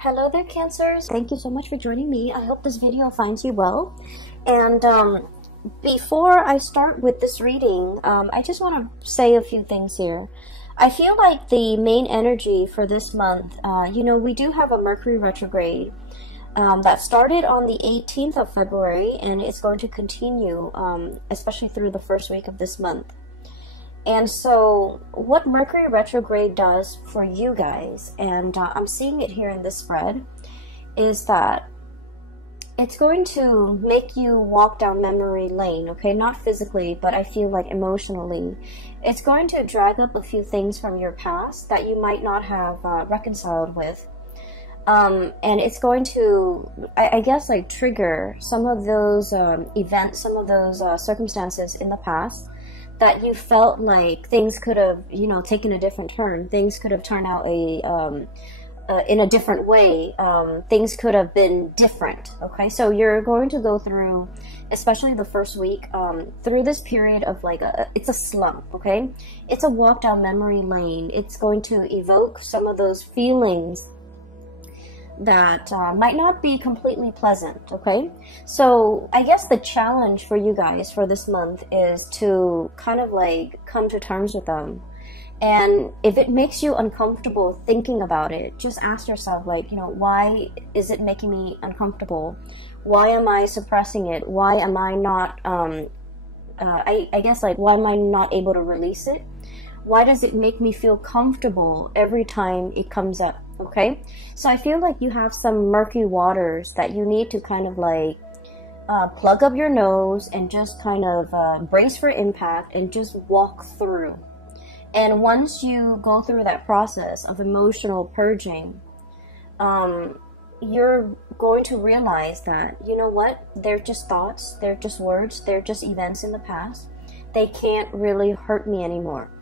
Hello there, Cancers. Thank you so much for joining me. I hope this video finds you well. And before I start with this reading, I just want to say a few things here. I feel like the main energy for this month, we do have a Mercury retrograde that started on the 18th of February, and it's going to continue, especially through the first week of this month. And so what Mercury retrograde does for you guys, and I'm seeing it here in this spread, is that it's going to make you walk down memory lane, okay? Not physically, but I feel like emotionally. It's going to drag up a few things from your past that you might not have reconciled with. And it's going to, I guess, like trigger some of those events, some of those circumstances in the past that you felt like things could have, taken a different turn. Things could have turned out in a different way. Things could have been different, okay? So you're going to go through, especially the first week, through this period of like, it's a slump, okay? It's a walk down memory lane. It's going to evoke some of those feelings that might not be completely pleasant, okay? So I guess the challenge for you guys for this month is to kind of like come to terms with them. And if it makes you uncomfortable thinking about it, just ask yourself, like, why is it making me uncomfortable? Why am I suppressing it? Why am I not, I guess, like, why am I not able to release it? Why does it make me feel comfortable every time it comes up? Okay, so I feel like you have some murky waters that you need to kind of like plug up your nose and just kind of brace for impact and just walk through. And once you go through that process of emotional purging, you're going to realize that, you know what, they're just thoughts, they're just words, they're just events in the past. They can't really hurt me anymore.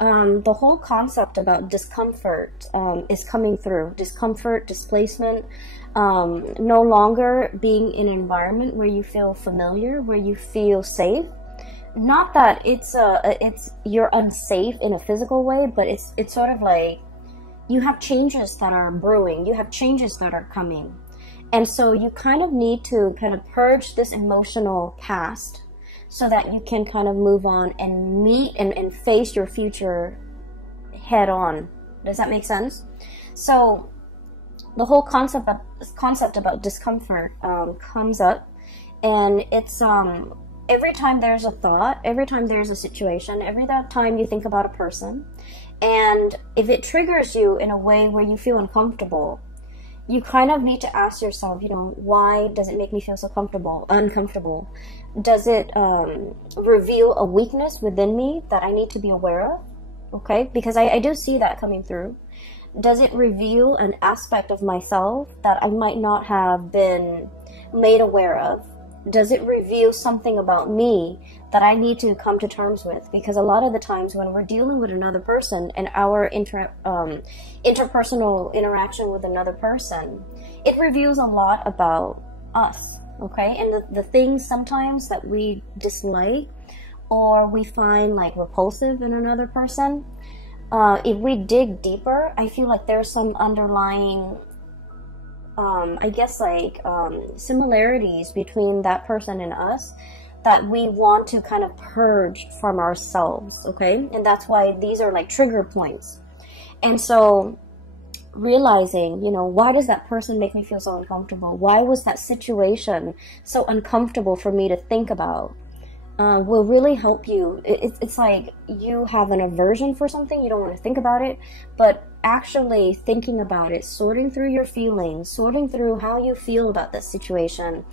The whole concept about discomfort is coming through. Discomfort, displacement, no longer being in an environment where you feel familiar, where you feel safe. Not that it's you're unsafe in a physical way, but it's sort of like you have changes that are brewing. You have changes that are coming. And so you kind of need to kind of purge this emotional past so that you can kind of move on and meet and face your future head on. Does that make sense? So the whole concept about discomfort comes up, and it's every time there's a thought, every time there's a situation, every time you think about a person, and if it triggers you in a way where you feel uncomfortable, you kind of need to ask yourself, why does it make me feel so uncomfortable? Does it reveal a weakness within me that I need to be aware of? Okay, because I do see that coming through. Does it reveal an aspect of myself that I might not have been made aware of? Does it reveal something about me that I need to come to terms with? Because a lot of the times when we're dealing with another person and our interpersonal interaction with another person, it reveals a lot about us, okay? And the things sometimes that we dislike or we find like repulsive in another person, if we dig deeper, I feel like there's some underlying I guess like similarities between that person and us that we want to kind of purge from ourselves, okay? And that's why these are like trigger points. And so realizing, why does that person make me feel so uncomfortable? Why was that situation so uncomfortable for me to think about? Will really help you. It's like you have an aversion for something, you don't want to think about it, but actually thinking about it, sorting through your feelings, sorting through how you feel about this situation,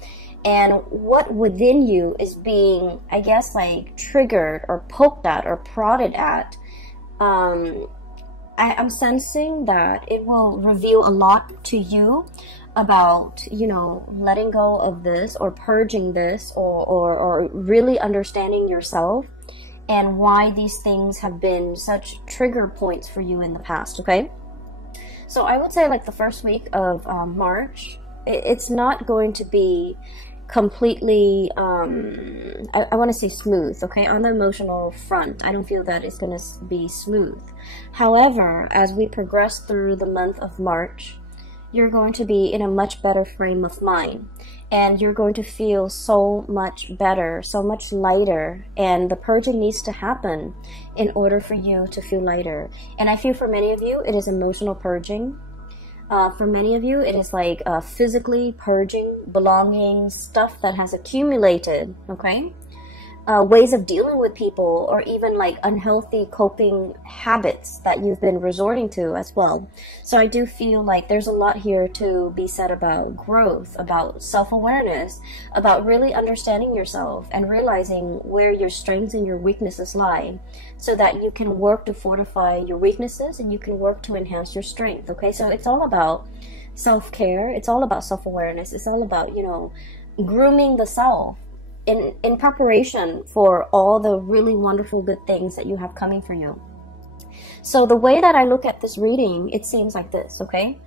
and what within you is being, I guess, like triggered or poked at or prodded at. I'm sensing that it will reveal a lot to you about, letting go of this or purging this or really understanding yourself and why these things have been such trigger points for you in the past, okay? So I would say like the first week of March, it's not going to be completely, I want to say smooth, okay? On the emotional front, I don't feel that it's going to be smooth. However, as we progress through the month of March, you're going to be in a much better frame of mind, and you're going to feel so much better, so much lighter, and the purging needs to happen in order for you to feel lighter. And I feel for many of you, it is emotional purging. For many of you, it is like physically purging belongings, stuff that has accumulated, okay? Ways of dealing with people, or even like unhealthy coping habits that you've been resorting to as well. So I do feel like there's a lot here to be said about growth, about self-awareness, about really understanding yourself and realizing where your strengths and your weaknesses lie, so that you can work to fortify your weaknesses and you can work to enhance your strength. Okay, so it's all about self-care, it's all about self-awareness, it's all about, you know, grooming the self in preparation for all the really wonderful good things that you have coming for you. So the way that I look at this reading, it seems like this, okay?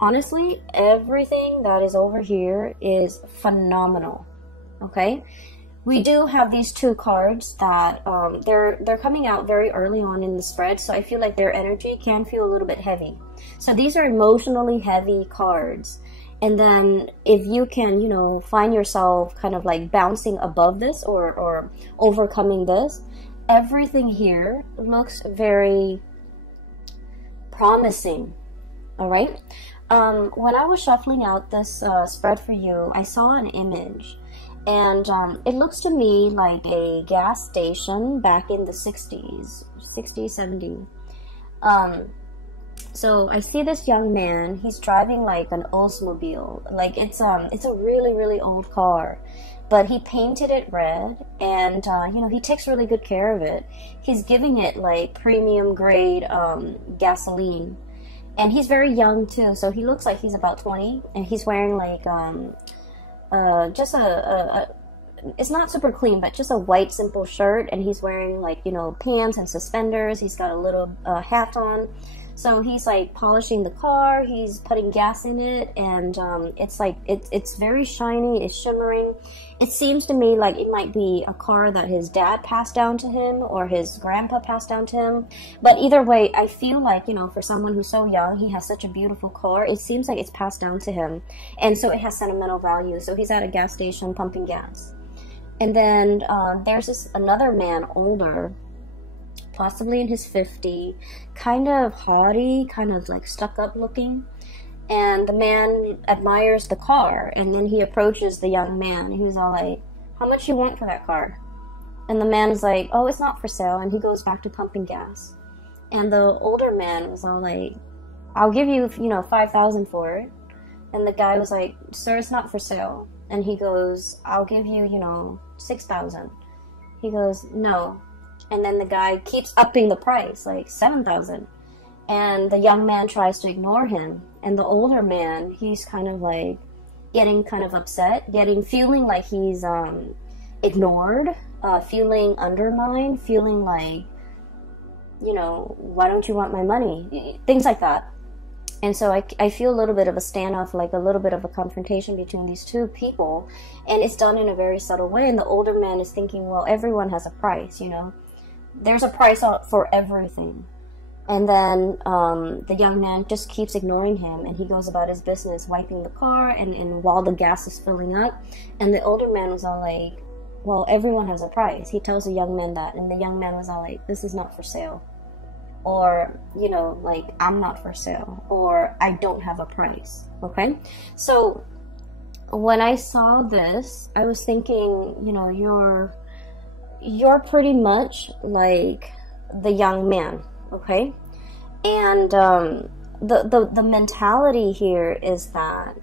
Honestly, everything that is over here is phenomenal, okay? We do have these two cards that they're coming out very early on in the spread, so I feel like their energy can feel a little bit heavy. So these are emotionally heavy cards. And then if you can, you know, find yourself kind of like bouncing above this or overcoming this, everything here looks very promising, all right? When I was shuffling out this spread for you, I saw an image, and it looks to me like a gas station back in the 60s, 70s. So I see this young man, he's driving like an Oldsmobile, like it's a really, really old car, but he painted it red, and you know, he takes really good care of it. He's giving it like premium grade gasoline, and he's very young too, so he looks like he's about 20, and he's wearing like just it's not super clean, but just a white simple shirt, and he's wearing like, you know, pants and suspenders. He's got a little hat on. So he's like polishing the car, he's putting gas in it, and it's like, it's very shiny, it's shimmering. It seems to me like it might be a car that his dad passed down to him, or his grandpa passed down to him. But either way, I feel like, you know, for someone who's so young, he has such a beautiful car, it seems like it's passed down to him. And so it has sentimental value. So he's at a gas station pumping gas. And then there's this another man, older, possibly in his 50s, kind of haughty, kind of like stuck up looking. And the man admires the car, and then he approaches the young man. He's all like, "How much you want for that car?" And the man is like, "Oh, it's not for sale," and he goes back to pumping gas. And the older man was all like, "I'll give you, you know, 5,000 for it." And the guy was like, "Sir, it's not for sale." And he goes, "I'll give you, you know, 6,000. He goes, "No." And then the guy keeps upping the price, like 7,000. And the young man tries to ignore him. And the older man, he's kind of like getting kind of upset, feeling like he's ignored, feeling undermined, feeling like, you know, why don't you want my money? Things like that. And so I feel a little bit of a standoff, like a little bit of a confrontation between these two people. And it's done in a very subtle way. And the older man is thinking, well, everyone has a price, you know. There's a price for everything. And then the young man just keeps ignoring him, and he goes about his business, wiping the car, and while the gas is filling up. And the older man was all like, well, everyone has a price. He tells the young man that, and the young man was all like, this is not for sale. Or, you know, like, I'm not for sale. Or, I don't have a price. Okay? So, when I saw this, I was thinking, you know, you're pretty much like the young man, okay? And the mentality here is that,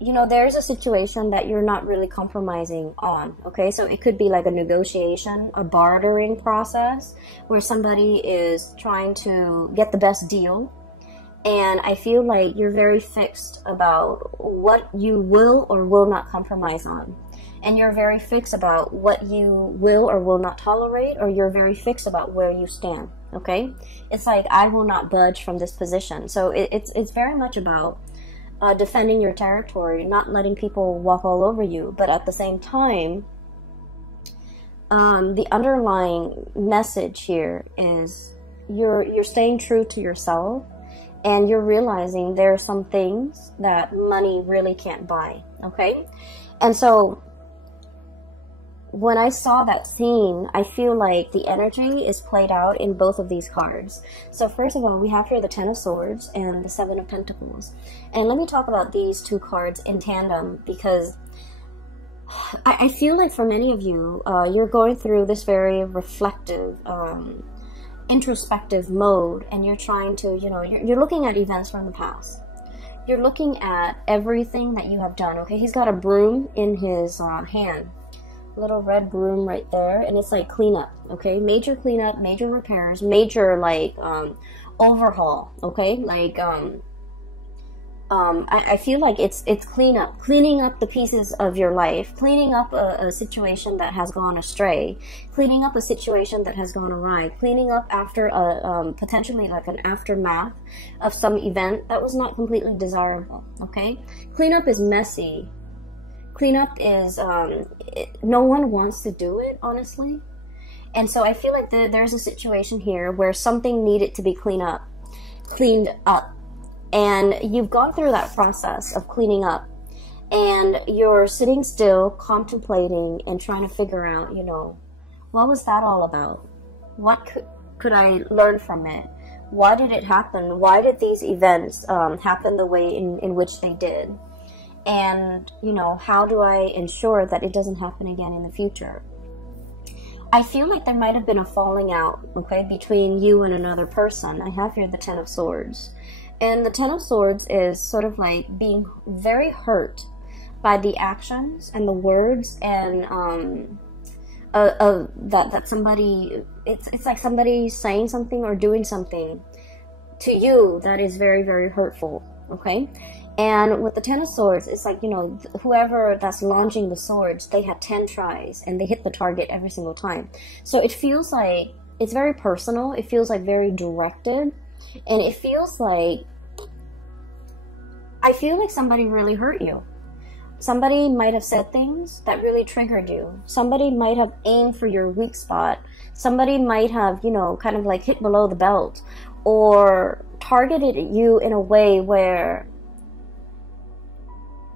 you know, there's a situation that you're not really compromising on, okay? So it could be like a negotiation, a bartering process where somebody is trying to get the best deal. And I feel like you're very fixed about what you will or will not compromise on. And you're very fixed about what you will or will not tolerate, or you're very fixed about where you stand, okay? It's like, I will not budge from this position. So it's very much about defending your territory, not letting people walk all over you. But at the same time, the underlying message here is you're staying true to yourself, and you're realizing there are some things that money really can't buy, okay? And so when I saw that scene, I feel like the energy is played out in both of these cards. So first of all, we have here the Ten of Swords and the Seven of Pentacles. And let me talk about these two cards in tandem, because I feel like for many of you, you're going through this very reflective, introspective mode, and you're trying to, you know, you're looking at events from the past. You're looking at everything that you have done, okay? He's got a broom in his hand. Little red broom right there, and it's like cleanup, okay? Major cleanup, major repairs, major like overhaul, okay? Like I feel like it's cleanup, cleaning up the pieces of your life, cleaning up a situation that has gone astray, cleaning up a situation that has gone awry, cleaning up after a potentially like an aftermath of some event that was not completely desirable, okay? Cleanup is messy. Cleanup is, no one wants to do it, honestly. And so I feel like there's a situation here where something needed to be cleaned up. And you've gone through that process of cleaning up. And you're sitting still, contemplating, and trying to figure out, you know, what was that all about? What could I learn from it? Why did it happen? Why did these events happen the way in which they did? And, you know, how do I ensure that it doesn't happen again in the future? I feel like there might have been a falling out, okay, between you and another person. I have here the Ten of Swords. And the Ten of Swords is sort of like being very hurt by the actions and the words and that somebody, it's like somebody saying something or doing something to you that is very, very hurtful, okay? And with the Ten of Swords, it's like, you know, whoever that's launching the swords, they had 10 tries and they hit the target every single time. So it feels like it's very personal. It feels like very directed. And it feels like, I feel like somebody really hurt you. Somebody might have said things that really triggered you. Somebody might have aimed for your weak spot. Somebody might have, you know, kind of like hit below the belt or targeted you in a way where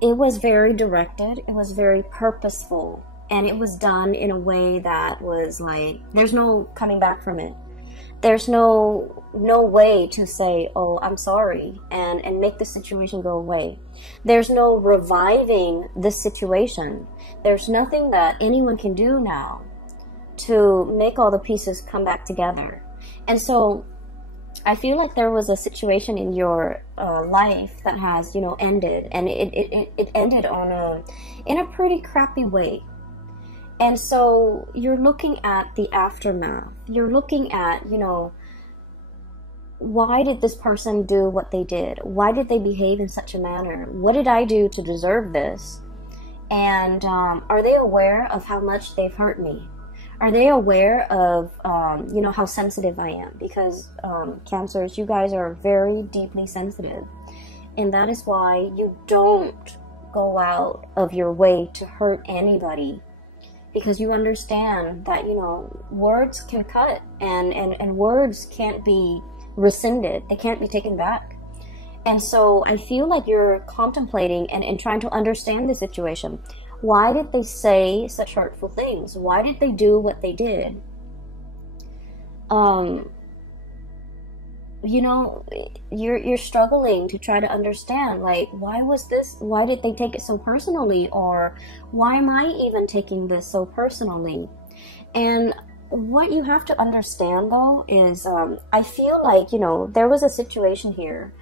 it was very directed, it was very purposeful, and it was done in a way that was like, there's no coming back from it. There's no way to say, oh, I'm sorry, and make the situation go away. There's no reviving this situation. There's nothing that anyone can do now to make all the pieces come back together. And so I feel like there was a situation in your life that has, you know, ended, and it ended in a pretty crappy way. And so you're looking at the aftermath. You're looking at, you know, why did this person do what they did? Why did they behave in such a manner? What did I do to deserve this? And are they aware of how much they've hurt me? Are they aware of, you know, how sensitive I am? Because Cancers, you guys are very deeply sensitive. And that is why you don't go out of your way to hurt anybody. Because you understand that, you know, words can cut and words can't be rescinded. They can't be taken back. And so I feel like you're contemplating and trying to understand the situation. Why did they say such hurtful things? Why did they do what they did? You know, you're struggling to try to understand, like, why did they take it so personally? Or why am I even taking this so personally? And what you have to understand, though, is I feel like, you know, there was a situation here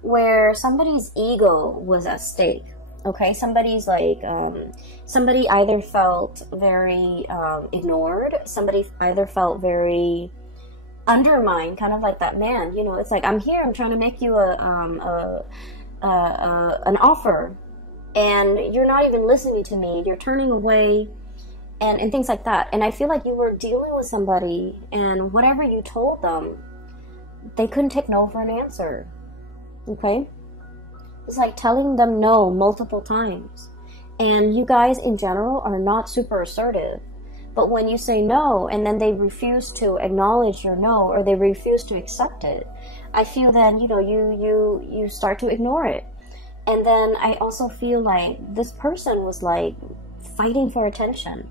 where somebody's ego was at stake. Okay, somebody's like, somebody either felt very ignored, somebody either felt very undermined, kind of like that man, you know, it's like, I'm here, I'm trying to make you an offer, and you're not even listening to me, you're turning away, and things like that. And I feel like you were dealing with somebody, and whatever you told them, they couldn't take no for an answer, okay? It's like telling them no multiple times. And you guys in general are not super assertive. But when you say no, and then they refuse to acknowledge your no, or they refuse to accept it, I feel then, you know, you start to ignore it. And then I also feel like this person was like fighting for attention.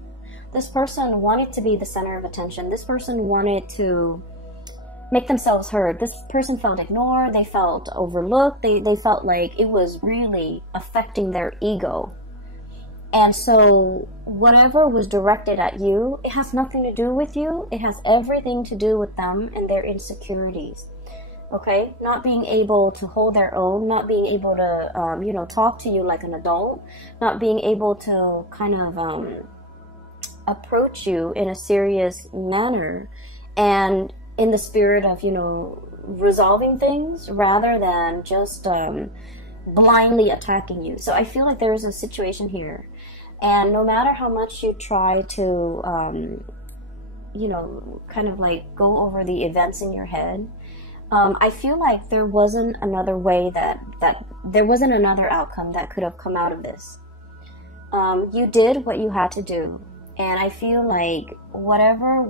This person wanted to be the center of attention. This person wanted to make themselves heard. This person felt ignored. They felt overlooked. They felt like it was really affecting their ego. And so whatever was directed at you, it has nothing to do with you. It has everything to do with them and their insecurities. Okay? Not being able to hold their own, not being able to, you know, talk to you like an adult, not being able to kind of approach you in a serious manner and in the spirit of, you know, resolving things rather than just blindly attacking you. So I feel like there is a situation here, and no matter how much you try to you know, kind of like go over the events in your head, I feel like there wasn't another way that there wasn't another outcome that could have come out of this. You did what you had to do, and I feel like whatever,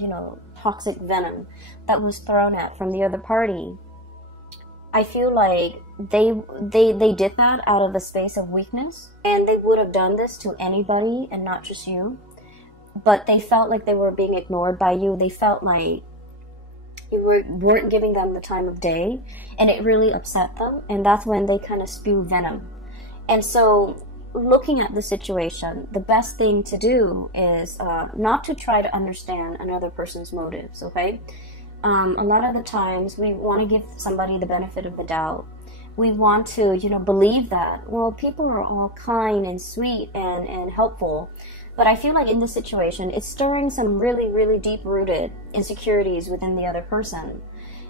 you know, toxic venom that was thrown at from the other party, I feel like they did that out of a space of weakness, and they would have done this to anybody and not just you. But they felt like they were being ignored by you. They felt like you weren't giving them the time of day, and it really upset them, and that's when they kind of spew venom. And so looking at the situation, the best thing to do is not to try to understand another person's motives, okay? A lot of the times we want to give somebody the benefit of the doubt. We want to, you know, believe that, well, people are all kind and sweet and helpful. But I feel like in this situation, it's stirring some really, really deep-rooted insecurities within the other person.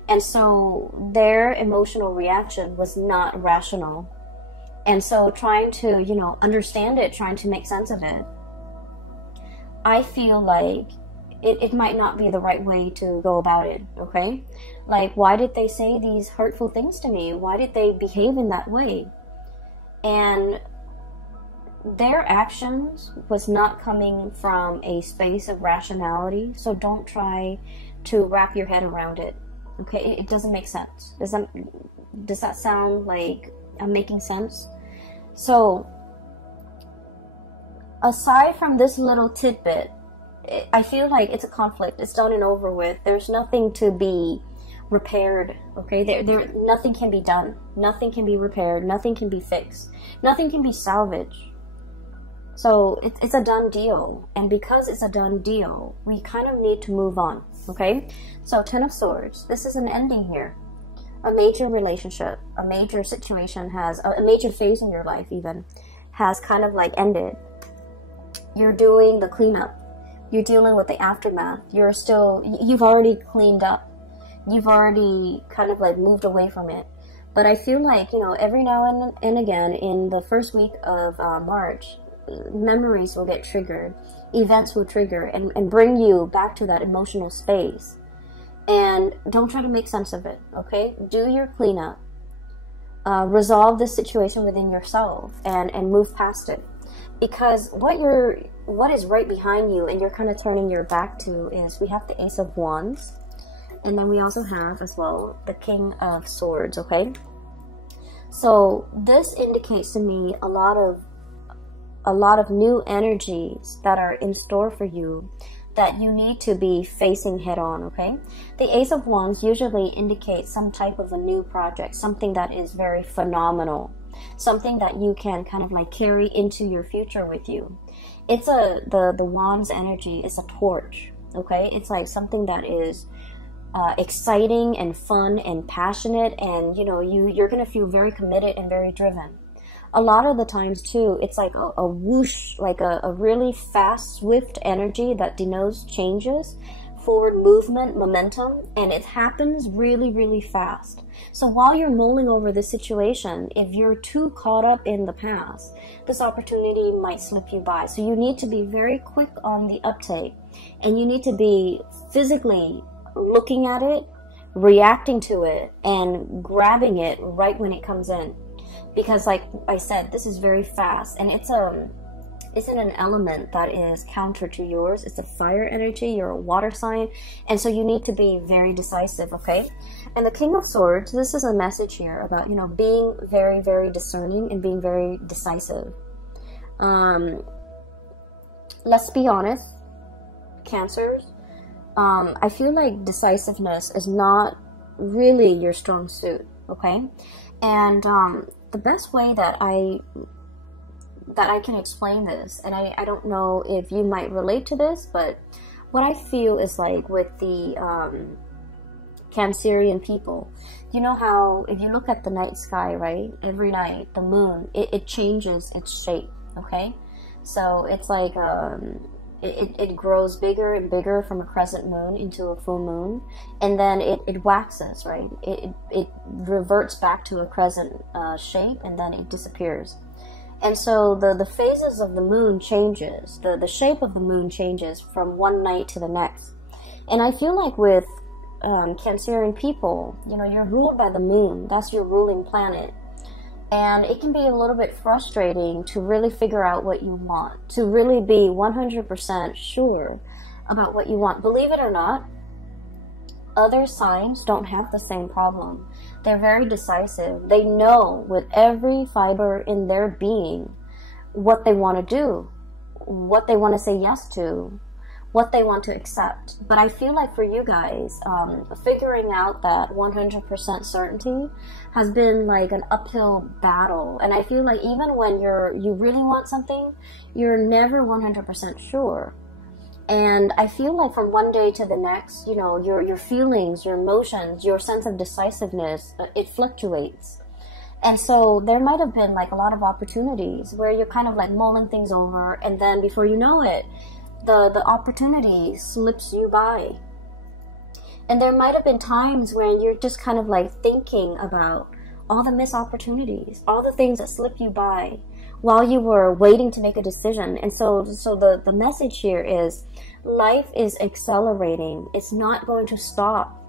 And so their emotional reaction was not rational. And so trying to, you know, understand it, trying to make sense of it, I feel like it might not be the right way to go about it, okay? Like, why did they say these hurtful things to me? Why did they behave in that way? And their actions was not coming from a space of rationality, so don't try to wrap your head around it, okay? It doesn't make sense. Does that sound like I'm making sense? So, aside from this little tidbit, I feel like it's a conflict. It's done and over with. There's nothing to be repaired, okay? Nothing can be done. Nothing can be repaired. Nothing can be fixed. Nothing can be salvaged. So it's a done deal. And because it's a done deal, we kind of need to move on, okay? So 10 of Swords. This is an ending here. A major relationship, a major situation has, a major phase in your life even, has kind of like ended. You're doing the cleanup. You're dealing with the aftermath. You've already cleaned up. You've already kind of like moved away from it. But I feel like, you know, every now and again in the first week of March, memories will get triggered. Events will trigger and bring you back to that emotional space. And don't try to make sense of it, okay? Do your cleanup. Resolve this situation within yourself and move past it. Because what is right behind you and you're kind of turning your back to is we have the Ace of Wands. And then we also have as well the King of Swords, okay? So this indicates to me a lot of new energies that are in store for you that you need to be facing head on, okay? The Ace of Wands usually indicates some type of a new project, something that is very phenomenal, something that you can kind of like carry into your future with you. It's the Wands energy is a torch, okay? It's like something that is exciting and fun and passionate, and you know, you're gonna feel very committed and very driven. A lot of the times too, it's like a whoosh, like a really fast, swift energy that denotes changes, forward movement, momentum, and it happens really, really fast. So while you're mulling over the situation, if you're too caught up in the past, this opportunity might slip you by. So you need to be very quick on the uptake, and you need to be physically looking at it, reacting to it, and grabbing it right when it comes in. Because like I said, this is very fast, and it's is in an element that is counter to yours. It's a fire energy. You're a water sign. And so you need to be very decisive, okay? And the King of Swords, this is a message here about, you know, being very, very discerning and being very decisive. Let's be honest, Cancers, I feel like decisiveness is not really your strong suit, okay? And the best way that I can explain this, and I don't know if you might relate to this, but what I feel is like with the Cancerian people, you know how if you look at the night sky, right, every night, the moon, it changes its shape, okay? So it's like it grows bigger and bigger from a crescent moon into a full moon, and then it waxes, right? It reverts back to a crescent shape, and then it disappears. And so the phases of the moon changes, the shape of the moon changes from one night to the next. And I feel like with Cancerian people, you know, you're ruled by the moon. That's your ruling planet. And it can be a little bit frustrating to really figure out what you want, to really be 100% sure about what you want. Believe it or not, other signs don't have the same problem. They're very decisive. They know with every fiber in their being what they want to do, what they want to say yes to, what they want to accept. But I feel like for you guys, figuring out that 100% certainty has been like an uphill battle. And I feel like even when you really want something, you're never 100% sure. And I feel like from one day to the next, you know, your feelings, your emotions, your sense of decisiveness, it fluctuates. And so there might have been like a lot of opportunities where you're kind of like mulling things over, and then before you know it, the opportunity slips you by. And there might have been times where you're just kind of like thinking about all the missed opportunities, all the things that slip you by while you were waiting to make a decision. And so the message here is life is accelerating. It's not going to stop.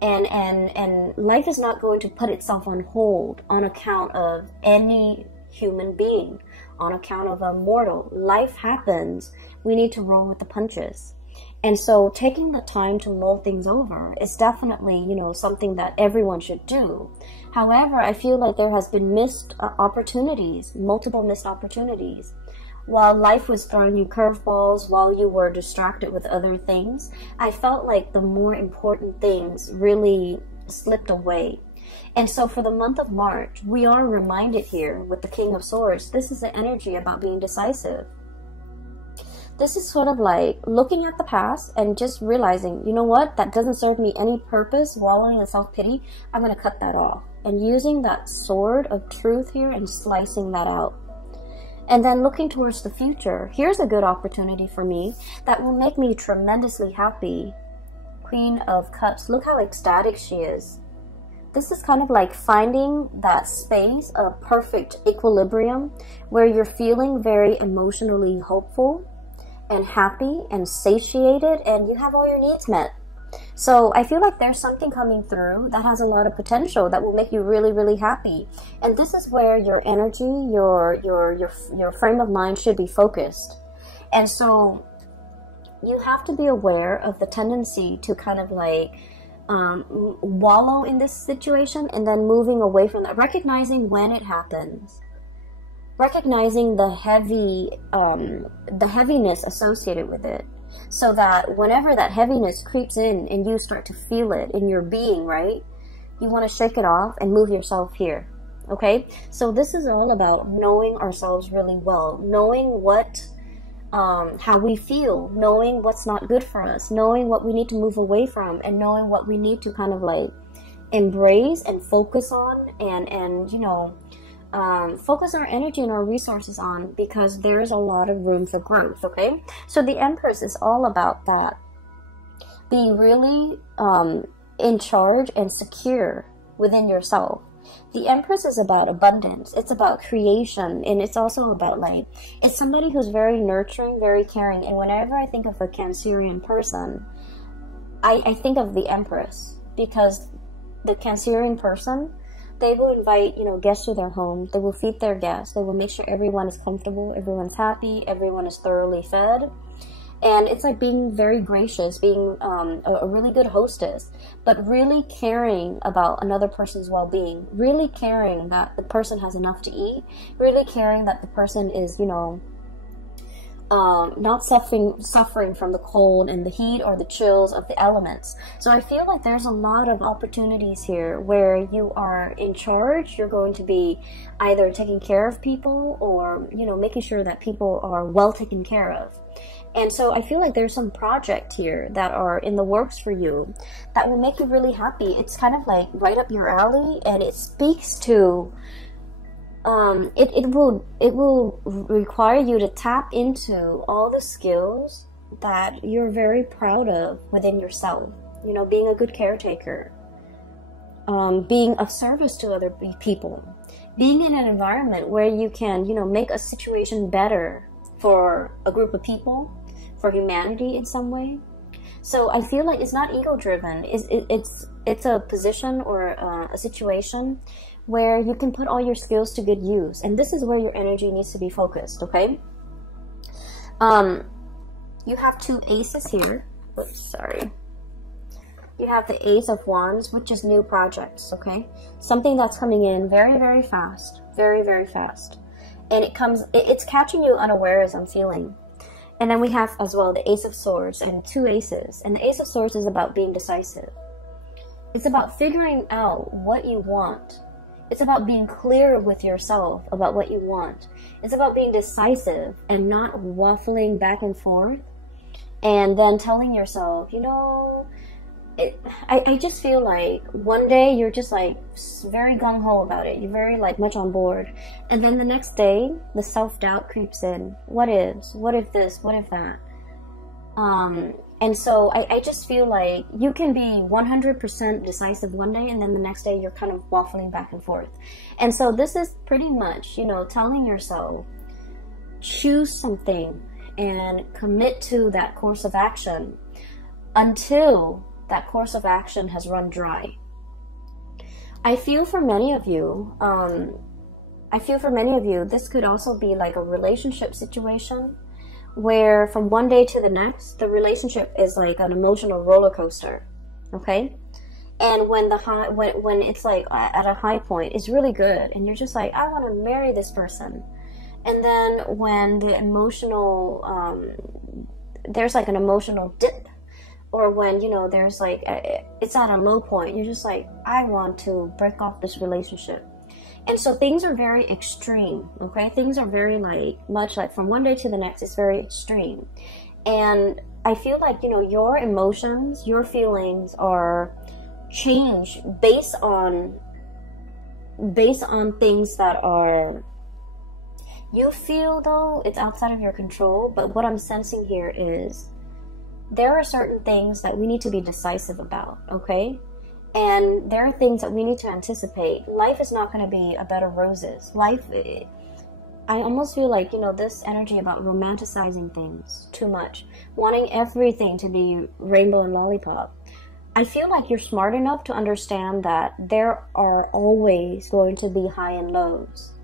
And life is not going to put itself on hold on account of any human being, on account of a mortal. Life happens. We need to roll with the punches. And so taking the time to mull things over is definitely, you know, something that everyone should do. However, I feel like there has been missed opportunities, multiple missed opportunities. While life was throwing you curveballs, while you were distracted with other things, I felt like the more important things really slipped away. And so for the month of March, we are reminded here with the King of Swords, this is the energy about being decisive. This is sort of like looking at the past and just realizing, you know what, that doesn't serve me any purpose, wallowing in self-pity, I'm going to cut that off. And using that sword of truth here and slicing that out. And then looking towards the future, here's a good opportunity for me that will make me tremendously happy. Queen of Cups, look how ecstatic she is. This is kind of like finding that space of perfect equilibrium where you're feeling very emotionally hopeful and happy and satiated, and you have all your needs met. So I feel like there's something coming through that has a lot of potential that will make you really, really happy. And this is where your energy, your frame of mind should be focused. And so you have to be aware of the tendency to kind of like wallow in this situation and then moving away from that, recognizing when it happens. Recognizing the heaviness associated with it, so that whenever that heaviness creeps in and you start to feel it in your being, right, you want to shake it off and move yourself here, okay? So this is all about knowing ourselves really well, knowing what, how we feel, knowing what's not good for us, knowing what we need to move away from, and knowing what we need to kind of like embrace and focus on, and you know, focus our energy and our resources on, because there's a lot of room for growth, okay? So the Empress is all about that. Being really in charge and secure within yourself. The Empress is about abundance. It's about creation. And it's also about like, it's somebody who's very nurturing, very caring. And whenever I think of a Cancerian person, I think of the Empress, because the Cancerian person, They will invite, you know, guests to their home. They will feed their guests. They will make sure everyone is comfortable, everyone's happy, everyone is thoroughly fed. And it's like being very gracious, being a really good hostess, but really caring about another person's well-being, really caring that the person has enough to eat, really caring that the person is, you know, not suffering from the cold and the heat or the chills of the elements. So I feel like there's a lot of opportunities here where you are in charge. You're going to be either taking care of people or, you know, making sure that people are well taken care of. And so I feel like there's some project here that are in the works for you that will make you really happy. It's kind of like right up your alley, and it speaks to it will require you to tap into all the skills that you're very proud of within yourself. You know, being a good caretaker, being of service to other people, being in an environment where you can, you know, make a situation better for a group of people, for humanity in some way. So I feel like it's not ego driven. It's a position or a situation where you can put all your skills to good use, and this is where your energy needs to be focused. Okay. You have two aces here. Oops, sorry. You have the Ace of Wands, which is new projects. Okay, something that's coming in very, very fast, very, very fast, and it's catching you unawares, I'm feeling. And then we have as well the Ace of Swords and two aces. And the Ace of Swords is about being decisive. It's about figuring out what you want. It's about being clear with yourself about what you want. It's about being decisive and not waffling back and forth and then telling yourself, you know, I just feel like one day you're just like very gung-ho about it. You're very like much on board. And then the next day, the self-doubt creeps in. What if this? What if that? And so I just feel like you can be 100% decisive one day, and then the next day you're kind of waffling back and forth. And so this is pretty much, you know, telling yourself, choose something and commit to that course of action until that course of action has run dry. I feel for many of you, this could also be like a relationship situation where from one day to the next, the relationship is like an emotional roller coaster. Okay. And when when it's like at a high point, it's really good. And you're just like, I want to marry this person. And then when the emotional, there's like an emotional dip, or when, you know, there's like, it's at a low point, you're just like, I want to break off this relationship. And so things are very extreme, okay? Things are very like, much like from one day to the next, it's very extreme. And I feel like, you know, your emotions, your feelings are changed based on things that are, you feel though, it's outside of your control. But what I'm sensing here is, there are certain things that we need to be decisive about, okay? And there are things that we need to anticipate. Life is not going to be a bed of roses. Life, I almost feel like, you know, this energy about romanticizing things too much, wanting everything to be rainbow and lollipop. I feel like you're smart enough to understand that there are always going to be high and lows,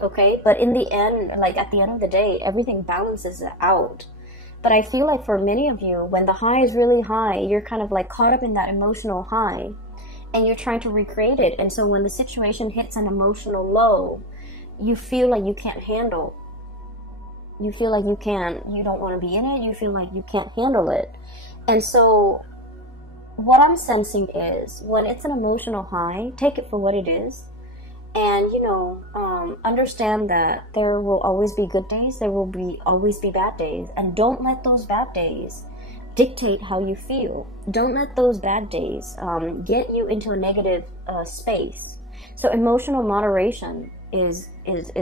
okay? But in the end, like at the end of the day, everything balances out. But I feel like for many of you, when the high is really high, you're kind of like caught up in that emotional high and you're trying to recreate it. And so when the situation hits an emotional low, you feel like you can't handle. You feel like you don't want to be in it. You feel like you can't handle it. And so what I'm sensing is, when it's an emotional high, take it for what it is. And, you know, understand that there will always be good days, there will always be bad days, and don't let those bad days dictate how you feel. Don't let those bad days get you into a negative space. So emotional moderation is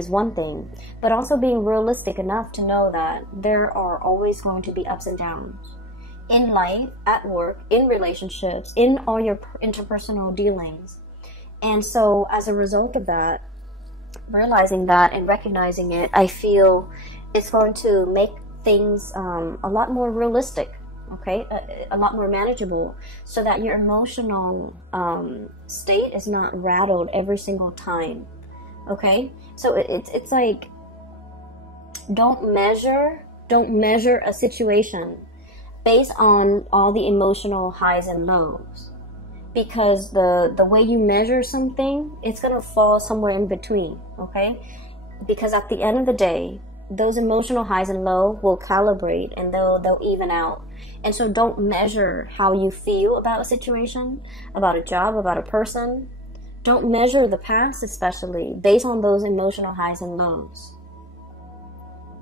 one thing, but also being realistic enough to know that there are always going to be ups and downs in life, at work, in relationships, in all your interpersonal dealings. And so as a result of that, realizing that and recognizing it, I feel it's going to make things a lot more realistic. okay? A lot more manageable, so that your emotional state is not rattled every single time, okay? So it's like, don't measure a situation based on all the emotional highs and lows, because the way you measure something, it's gonna fall somewhere in between, okay? Because at the end of the day, those emotional highs and lows will calibrate, and they'll even out. And so don't measure how you feel about a situation, about a job, about a person. Don't measure the past, especially based on those emotional highs and lows.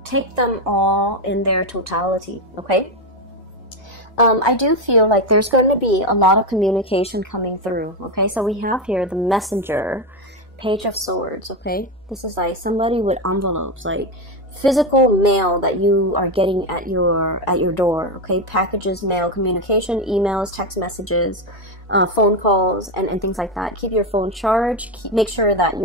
Take them all in their totality, okay? I do feel like there's going to be a lot of communication coming through, okay? So we have here the Messenger, Page of Swords, okay? This is like somebody with envelopes, like physical mail that you are getting at your door, okay? Packages, mail, communication, emails, text messages, phone calls, and things like that. Keep your phone charged. Make sure that